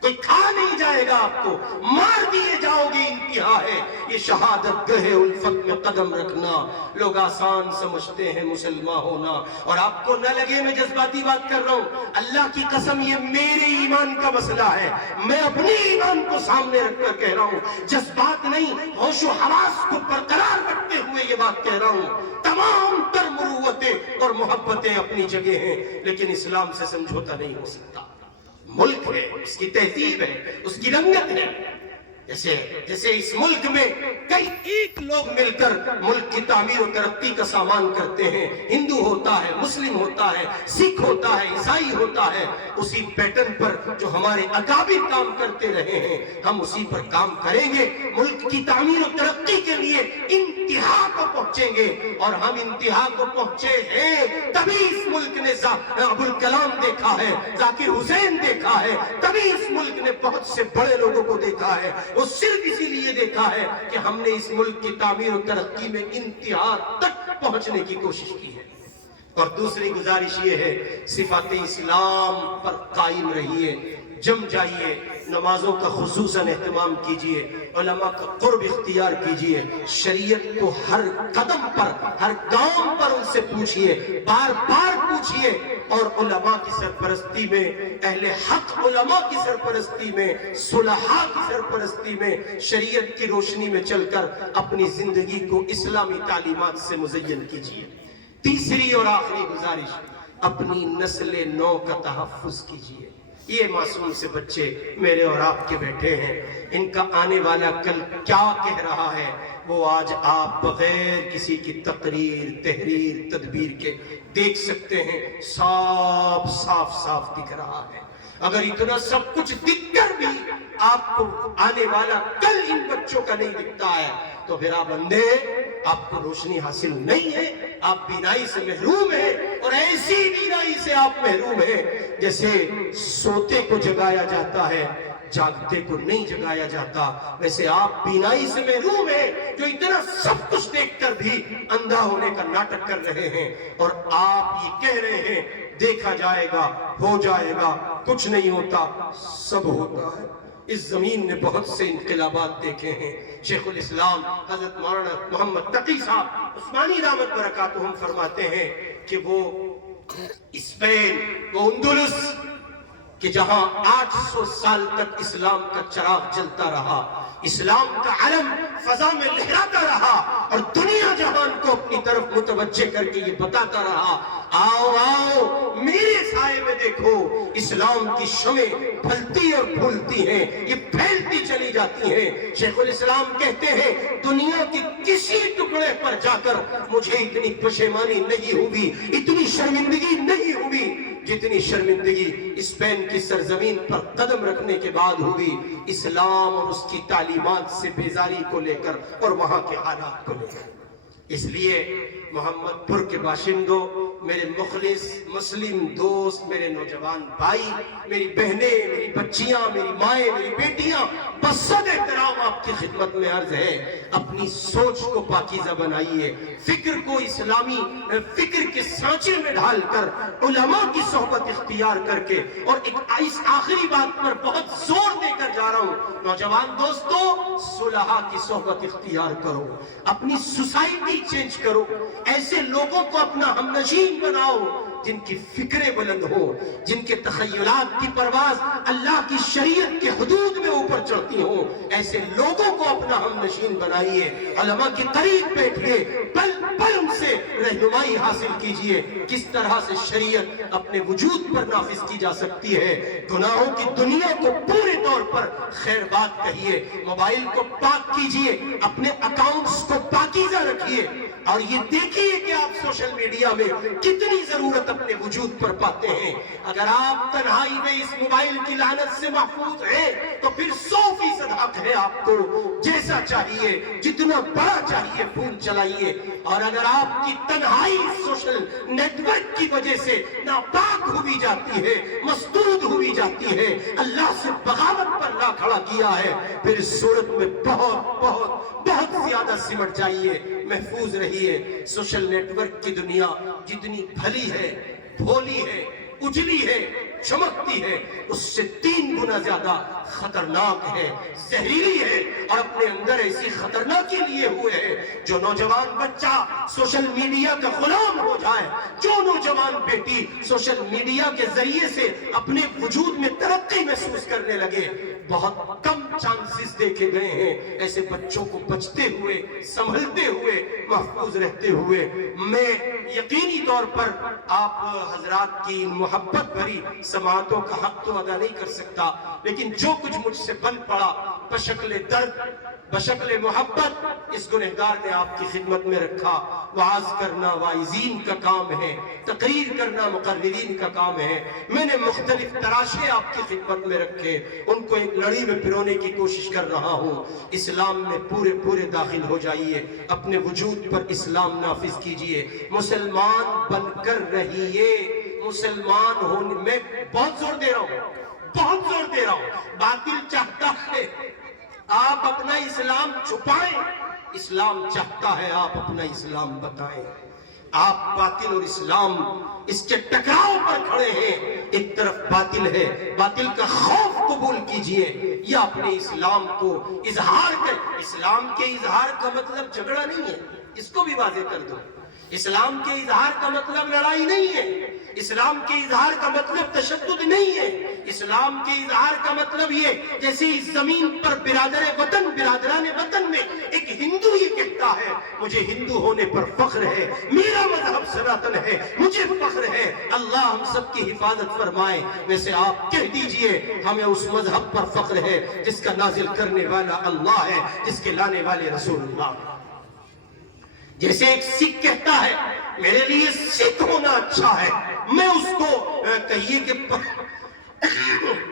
کوئی کھا نہیں جائے گا آپ کو، مار دیے جاؤ گے، انتہا ہے یہ شہادت گہے الفت میں قدم رکھنا۔ لوگ آسان سمجھتے ہیں مسلمان ہونا، اور آپ کو نہ لگے میں جذباتی بات کر رہا ہوں، اللہ کی قسم یہ میرے ایمان کا مسئلہ ہے، میں اپنی ایمان کو سامنے رکھ کر کہہ رہا ہوں، جذبات نہیں، ہوش و حواس کو برقرار رکھتے ہوئے یہ بات کہہ رہا ہوں۔ تمام تر مروتیں اور محبتیں اپنی جگہ ہیں لیکن اسلام سے سمجھوتا نہیں ہو سکتا۔ ملک ہے، اس کی تہذیب ہے، اس کی رنگت ہے۔ جیسے اس ملک میں کئی ایک لوگ مل کر ملک کی تعمیر و ترقی کا سامان کرتے ہیں، ہندو ہوتا ہے، مسلم ہوتا ہے، سکھ ہوتا ہے، عیسائی ہوتا ہے، اسی پیٹرن پر جو ہمارے اکابر کام کرتے رہے ہیں ہم اسی پر کام کریں گے۔ ملک کی تعمیر و ترقی کے لیے انتہا کو پہنچیں گے، اور ہم انتہا کو پہنچے ہیں تبھی اس ملک نے ابوالکلام دیکھا ہے، ذاکر حسین دیکھا ہے، تبھی اس ملک نے بہت سے بڑے لوگوں کو دیکھا ہے۔ وہ صرف اسی لیے دیکھا ہے کہ ہم نے اس ملک کی تعمیر و ترقی میں انتہا تک پہنچنے کی کوشش کی ہے۔ اور دوسری گزارش یہ ہے، صفات اسلام پر قائم رہیے، جم جائیے، نمازوں کا خصوصاً اہتمام کیجئے، علماء کا قرب اختیار کیجئے، شریعت کو ہر قدم پر، ہر گاؤں پر ان سے پوچھئے، بار بار پوچھئے، اور علماء کی سرپرستی میں، اہل حق علماء کی سرپرستی میں، صلحاء کی سرپرستی میں، شریعت کی روشنی میں چل کر اپنی زندگی کو اسلامی تعلیمات سے مزین کیجئے۔ تیسری اور آخری گزارش، اپنی نسل نو کا تحفظ کیجئے۔ یہ معصوم سے بچے میرے اور آپ کے بیٹھے ہیں، ان کا آنے والا کل کیا کہہ رہا ہے وہ آج آپ بغیر کسی کی تقریر، تحریر، تدبیر کے دیکھ سکتے ہیں، صاف دکھ رہا ہے۔ اگر اتنا سب کچھ دکھ کر بھی آپ کو آنے والا کل ان بچوں کا نہیں دکھتا ہے تو پھر آپ اندھے، آپ کو روشنی حاصل نہیں ہے، آپ بینائی سے محروم ہیں، اور ایسی بینائی سے آپ محروم ہیں جیسے سوتے کو جگایا جاتا ہے، جاگتے کو نہیں جگایا جاتا، ویسے آپ بینائی سے محروم ہیں جو اتنا سب کچھ دیکھ کر بھی اندھا ہونے کا ناٹک کر رہے ہیں، اور آپ یہ کہہ رہے ہیں دیکھا جائے گا، ہو جائے گا، کچھ نہیں ہوتا، سب ہوتا ہے۔ اس زمین نے بہت سے انقلابات دیکھے ہیں۔ شیخ الاسلام حضرت مولانا محمد تقی صاحب عثمانی دامت برکاتہم فرماتے ہیں کہ وہ اسپین، وہ اندلس کہ جہاں 800 سال تک اسلام کا چراغ جلتا رہا، اسلام کا علم فضا میں لہراتا رہا، اور دنیا جہان کو اپنی طرف متوجہ کر کے یہ بتاتا رہا، آؤ میرے سائے میں دیکھو، اسلام کی شمع پھلتی اور پھولتی ہیں، یہ پھیلتی چلی جاتی ہیں۔ شیخ الاسلام کہتے ہیں دنیا کے کسی ٹکڑے پر جا کر مجھے اتنی پشیمانی نہیں ہوئی، اتنی شرمندگی نہیں ہوئی جتنی شرمندگی اسپین کی سرزمین پر قدم رکھنے کے بعد ہوئی، اسلام اور اس کی تعلیمات سے بیزاری کو لے کر اور وہاں کے حالات کو لے کر۔ اس لیے محمد پور کے باشندوں، میرے مخلص مسلم دوست، میرے نوجوان بھائی، میری بہنیں، میری بچیاں، میری مائیں، میری بیٹیاں، بصد احترام آپ کی خدمت میں عرض ہے، اپنی سوچ کو پاکیزہ بنائیے، فکر کو اسلامی فکر کے سانچے میں ڈھال کر، علماء کی صحبت اختیار کر کے، اور اس آخری بات پر بہت زور دے کر جا رہا ہوں، نوجوان دوستو، صلحاء کی صحبت اختیار کرو، اپنی سوسائٹی چینج کرو، ایسے لوگوں کو اپنا ہمنشین بناؤ جن کی فکریں بلند ہوں، جن کے تخیلات کی پرواز اللہ کی شریعت کے حدود میں اوپر چڑھتی ہوں، ایسے لوگوں کو اپنا ہمنشین بنائیے، علماء کے قریب بیٹھیے، پل پل ان سے رہنمائی حاصل کیجئے، کس طرح سے شریعت اپنے وجود پر نافذ کی جا سکتی ہے، گناہوں کی دنیا کو پورے طور پر خیر بات کہیے، موبائل کو پاک کیجئے، اپنے اکاؤنٹس کو پاکیزہ رکھیے، اور یہ دیکھیے کہ آپ سوشل میڈیا میں کتنی ضرورت اپنے وجود پر پاتے ہیں۔ اگر آپ تنہائی میں اس موبائل کی لعنت سے محفوظ ہیں تو پھر 100% حق ہے آپ کو، جیسا چاہیے، جتنا بڑا چاہیے فون چلائیے، اور اگر آپ کی تنہائی سوشل نیٹ ورک کی وجہ سے ناپاک ہوئی جاتی ہے، مسدود ہوئی جاتی ہے، اللہ سے بغاوت پر لا کھڑا کیا ہے، پھر اس صورت میں بہت بہت بہت زیادہ سمٹ جائیے، محفوظ رہیے۔ سوشل نیٹ ورک کی دنیا جتنی بھلی ہے، بھولی ہے، اجلی ہے، چمکتی ہے، اس سے 3 گنا زیادہ خطرناک ہے، زہریلی ہے، اور اپنے اندر ایسی خطرناکی لیے ہوئے ہے۔ جو نوجوان بچہ سوشل میڈیا کا غلام ہو جائے، جو نوجوان بیٹی سوشل میڈیا کے ذریعے سے اپنے وجود میں ترقی محسوس کرنے لگے، بہت کم چانسز دیکھے گئے ہیں ایسے بچوں کو بچتے ہوئے، سنبھلتے ہوئے، محفوظ رہتے ہوئے۔ میں یقینی طور پر آپ حضرات کی محبت بھری سماعتوں کا حق تو ادا نہیں کر سکتا، لیکن جو کچھ مجھ سے بن پڑا بشکل درد، بشکل محبت، اس گنہگار نے آپ کی خدمت میں رکھا۔ وعظ کرنا واعظین کا کام ہے، تقریر کرنا مقررین کا کام ہے۔ میں نے مختلف تراشے آپ کی خدمت میں رکھے، ان کو ایک لڑی میں پرونے کی کوشش کر رہا ہوں۔ اسلام میں پورے داخل ہو جائیے، اپنے وجود پر اسلام نافذ کیجئے، مسلمان بن کر رہیے۔ مسلمان ہونے میں بہت زور دے رہا ہوں، باطل چاہتا ہے آپ اپنا اسلام چھپائیں، اسلام چاہتا ہے آپ اپنا اسلام بتائیں۔ آپ باطل اور اسلام اس کے ٹکراؤ پر کھڑے ہیں، ایک طرف باطل ہے، باطل کا خوف قبول کیجئے، یا اپنے اسلام کو اظہار کر۔ اسلام کے اظہار کا مطلب جھگڑا نہیں ہے، اس کو بھی واضح کر دو۔ اسلام کے اظہار کا مطلب لڑائی نہیں ہے، اسلام کے اظہار کا مطلب تشدد نہیں ہے، اسلام کے اظہار کا مطلب یہ جیسے اس زمین پر برادران وطن میں ایک ہندو یہ کہتا ہے مجھے ہندو ہونے پر فخر ہے، میرا مذہب سناتن ہے، مجھے فخر ہے، اللہ ہم سب کی حفاظت فرمائے۔ ویسے آپ کہہ دیجئے ہمیں اس مذہب پر فخر ہے جس کا نازل کرنے والا اللہ ہے، جس کے لانے والے رسول اللہ ہے۔ جیسے ایک سکھ کہتا ہے میرے لیے سکھ ہونا اچھا ہے، میں اس کو کہیے کہ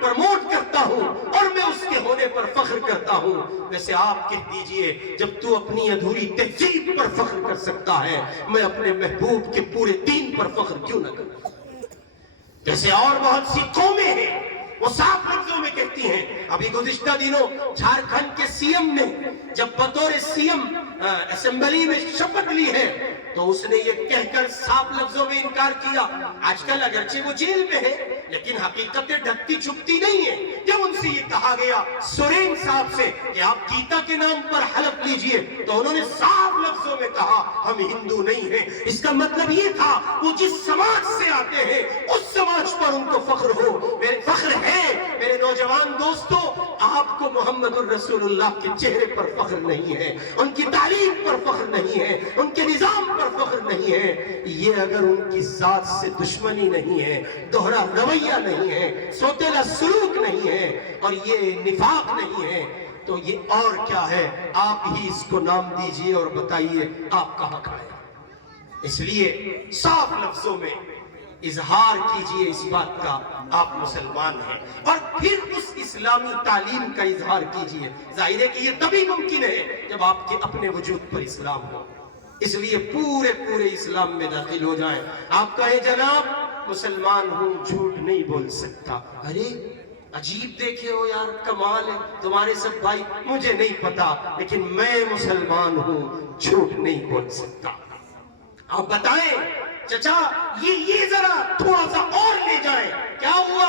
پرموٹ کرتا ہوں اور میں اس کے ہونے پر فخر کرتا ہوں، ویسے آپ کہہ دیجئے جب تو اپنی ادھوری تہذیب پر فخر کر سکتا ہے، میں اپنے محبوب کے پورے دین پر فخر کیوں نہ کروں۔ جیسے اور بہت سی قومیں ہیں وہ صاف لفظوں میں کہتی ہیں۔ ابھی گزشتہ دنوں جھارکھنڈ کے سی ایم نے جب بطور سی ایم اسمبلی میں شپت لی ہے تو اس نے یہ کہہ کر صاف لفظوں میں انکار کیا، آج کل اگرچہ وہ جیل میں ہے لیکن حقیقتیں ڈھکتی چھپتی نہیں ہے۔ جب ان سے یہ کہا گیا سورین صاحب سے کہ آپ گیتا کے نام پر حلف لیجئے تو انہوں نے صاف لفظوں میں کہا ہم ہندو نہیں ہیں۔ اس کا مطلب یہ تھا وہ جس سماج سے آتے ہیں اس سماج پر ان کو فخر ہو۔ میرے فخر ہے میرے نوجوان دوستو، آپ کو محمد الرسول اللہ کے چہرے پر فخر نہیں ہے، ان کی تعلیم پر فخر نہیں ہے، ان کے نظام پر فخر نہیں ہے۔ یہ اگر ان کی ذات سے دشمنی نہیں ہے، دوہرا رویہ نہیں ہے، سوتیلا سلوک نہیں ہے اور یہ نفاق نہیں ہے، تو یہ اور کیا ہے؟ آپ ہی اس کو نام دیجئے اور بتائیے آپ کہاں کھائے۔ اس لیے صاف لفظوں میں اظہار کیجئے اس بات کا آپ مسلمان ہیں، اور پھر اس اسلامی تعلیم کا اظہار کیجئے۔ ظاہر ہے کہ یہ تبھی ممکن ہے جب آپ کے اپنے وجود پر اسلام ہو۔ اس لیے پورے اسلام میں داخل ہو جائیں۔ آپ کہیں جناب مسلمان ہوں، جھوٹ نہیں بول سکتا۔ ارے عجیب دیکھے ہو یار، کمال ہے تمہارے سب بھائی، مجھے نہیں پتا لیکن میں مسلمان ہوں، جھوٹ نہیں بول سکتا۔ آپ بتائیں چچا یہ ذرا تھوڑا سا اور لے جائیں، کیا ہوا؟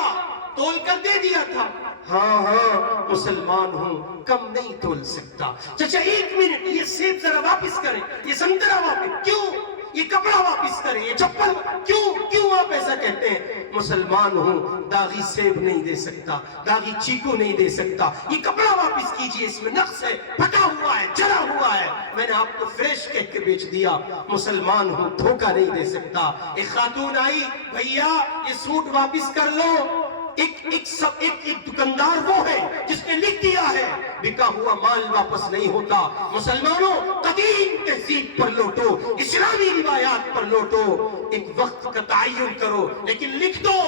تول کر دے دیا تھا۔ ہاں مسلمان ہوں، کم نہیں تول سکتا۔ چچا ایک منٹ، یہ سیب ذرا واپس کریں، یہ سنترا واپس، کیوں؟ یہ کپڑا واپس کریں، یہ چپل کیوں آپ ایسا کہتے ہیں؟ مسلمان ہوں، داغی سیب نہیں دے سکتا، داغی چیکو نہیں دے سکتا، یہ کپڑا واپس کیجئے، اس میں نقص ہے، پھٹا ہوا ہے، جلا ہوا ہے، میں نے آپ کو فریش کہہ کے بیچ دیا۔ مسلمان ہوں، دھوکہ نہیں دے سکتا۔ ایک خاتون آئی، بھیا یہ سوٹ واپس کر لو۔ ایک دکاندار وہ ہے جس نے لکھ دیا ہے بکا ہوا مال واپس نہیں ہوتا۔ مسلمانوں قدیم تہذیب پر لوٹو، اسلامی روایات پر لوٹو، ایک وقت کا تعین کرو، لیکن لکھ دو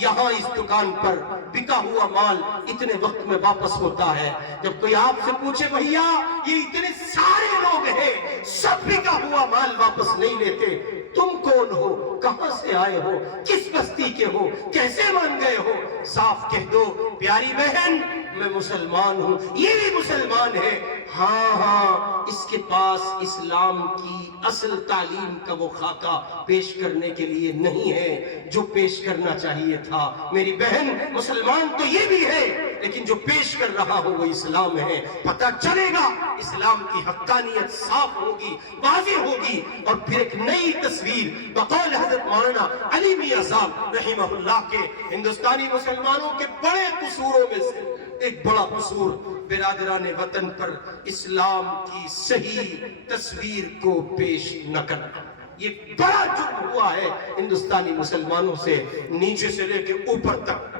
یہاں اس دکان پر بکا ہوا مال اتنے وقت میں واپس ہوتا ہے۔ جب کوئی آپ سے پوچھے بھیا یہ اتنے سارے لوگ ہیں سب بکا ہوا مال واپس نہیں لیتے، تم کون ہو؟ کہاں سے آئے ہو؟ کس بستی کے ہو؟ کیسے مان گئے ہو؟ صاف کہہ دو پیاری بہن میں مسلمان ہوں، یہ بھی مسلمان ہے۔ ہاں اس کے پاس اسلام کی اصل تعلیم کا وہ خاکہ پیش کرنے کے لیے نہیں ہے جو پیش کرنا چاہیے تھا۔ میری بہن مسلمان تو یہ بھی ہے لیکن جو پیش کر رہا ہو وہ اسلام ہے۔ پتہ چلے گا اسلام کی حقانیت صاف ہوگی، واضح ہوگی، اور پھر ایک نئی تصویر بقول حضرت مولانا علی میاں صاحب رحمہ اللہ کے ہندوستانی مسلمانوں کے بڑے قصوروں میں سے ایک بڑا قصور برادران وطن پر اسلام کی صحیح تصویر کو پیش نہ کرنا۔ یہ بڑا جرم ہوا ہے ہندوستانی مسلمانوں سے، نیچے سے لے کے اوپر تک،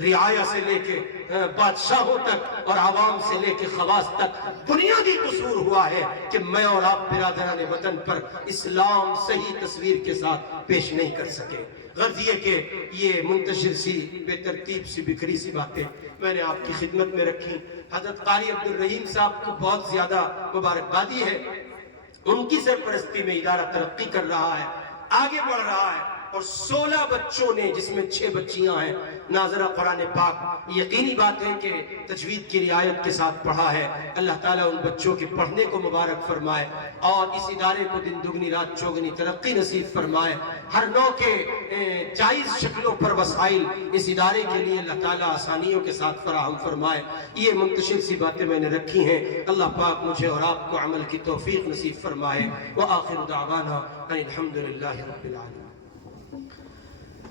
رعایا سے لے کے بادشاہوں تک اور عوام سے لے کے خواص تک بنیادی قصور ہوا ہے کہ میں اور آپ برادران وطن پر اسلام صحیح تصویر کے ساتھ پیش نہیں کر سکے۔ غرض یہ کہ یہ منتشر سی بے ترتیب سی بکھری سی باتیں میں نے آپ کی خدمت میں رکھی۔ حضرت قاری عبدالرحیم صاحب کو بہت زیادہ مبارکبادی ہے، ان کی سرپرستی میں ادارہ ترقی کر رہا ہے، آگے بڑھ رہا ہے، اور 16 بچوں نے جس میں 6 بچیاں ہیں ناظرہ قرآن پاک، یقینی بات ہے کہ تجوید کی رعایت کے ساتھ پڑھا ہے۔ اللہ تعالیٰ ان بچوں کے پڑھنے کو مبارک فرمائے اور اس ادارے کو دن دگنی رات چوگنی ترقی نصیب فرمائے۔ ہر نوع کے جائز شکلوں پر وسائل اس ادارے کے لیے اللہ تعالیٰ آسانیوں کے ساتھ فراہم فرمائے۔ یہ منتشر سی باتیں میں نے رکھی ہیں، اللہ پاک مجھے اور آپ کو عمل کی توفیق نصیب فرمائے۔ وآخر دعوانا ان الحمدللہ رب العالمین۔